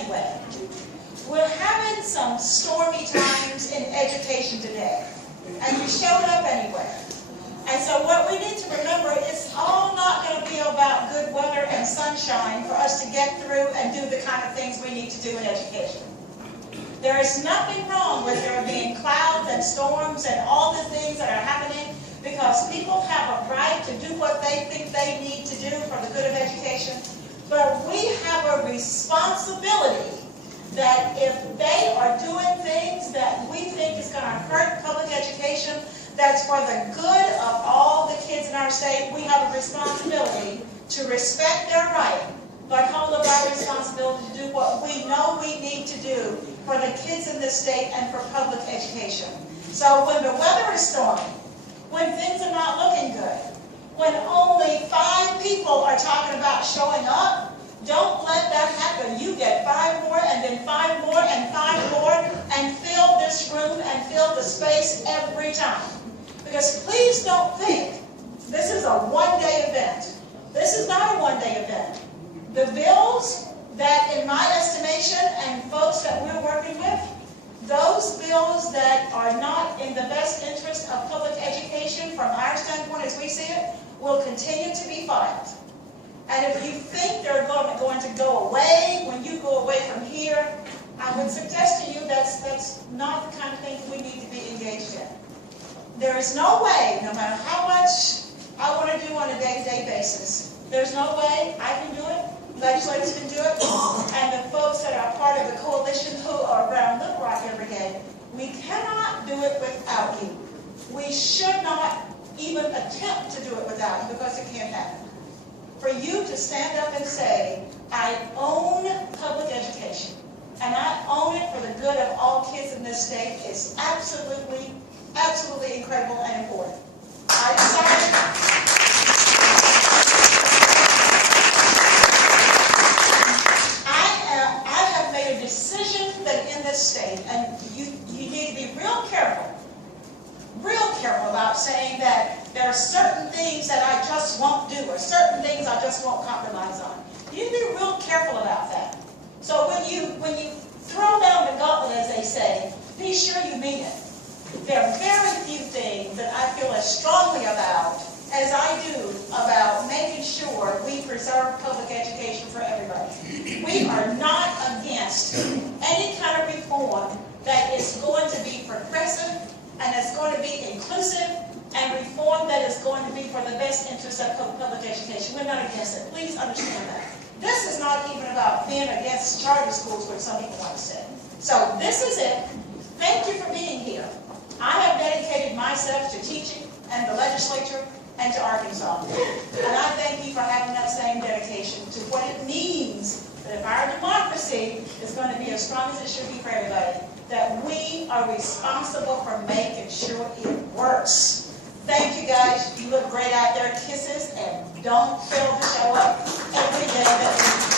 anyway. We're having some stormy times in education today, and you showed up anyway. And so what we need to remember, it's all not going to be about good weather and sunshine for us to get through and do the kind of things we need to do in education. There is nothing wrong with there being clouds and storms and all the things that are happening, because people have a right to do what they think they need to do for the good of education. But we have a responsibility that if they are doing things that we think is going to hurt public education, that's for the good of all the kids in our state, we have a responsibility to respect their right, but hold up our responsibility to do what we know we need to do for the kids in this state and for public education. So when the weather is stormy, when things are not looking good, when only 5 people are talking about showing up, don't let that happen. You get 5 more, and then 5 more, and 5 more, and fill this room and fill the space every time. Because please don't think this is a one-day event. This is not a one-day event. The bills that, in my estimation, and folks that we're working with, those bills that are not in the best interest of public education from our standpoint as we see it, will continue to be filed. And if you think they're going to go away when you go away from here, I would suggest to you that's not the kind of thing we need to be engaged in. There is no way, no matter how much I want to do on a day-to-day basis, there's no way I can do it, legislators can do it, and the folks that are part of the coalition who are around Little Rock every day, we cannot do it without you. We should not even attempt to do it without you, because it can't happen. For you to stand up and say, I own public education, and I own it for the good of all kids in this state, is absolutely, absolutely incredible and important. I have made a decision that in this state, and you need to be real careful about saying that there are certain things that I just won't do, or certain things I just won't compromise on. You need to be real careful about that. So when you throw down the gauntlet, as they say, be sure you mean it. There are very few things that I feel as strongly about as I do about making sure we preserve public education for everybody. We are not against any kind of reform that is going to be progressive and it's going to be inclusive, and reform that is going to be for the best interest of public education. We're not against it. Please understand that. This is not even about being against charter schools, which some people want to say. So this is it. Thank you for being here. I have dedicated myself to teaching and the legislature and to Arkansas. And I thank you for having that same dedication to what it means that if our democracy is going to be as strong as it should be for everybody, that we are responsible for making sure it works. Thank you guys. You look great out there. Kisses, and don't fail to show up every day that we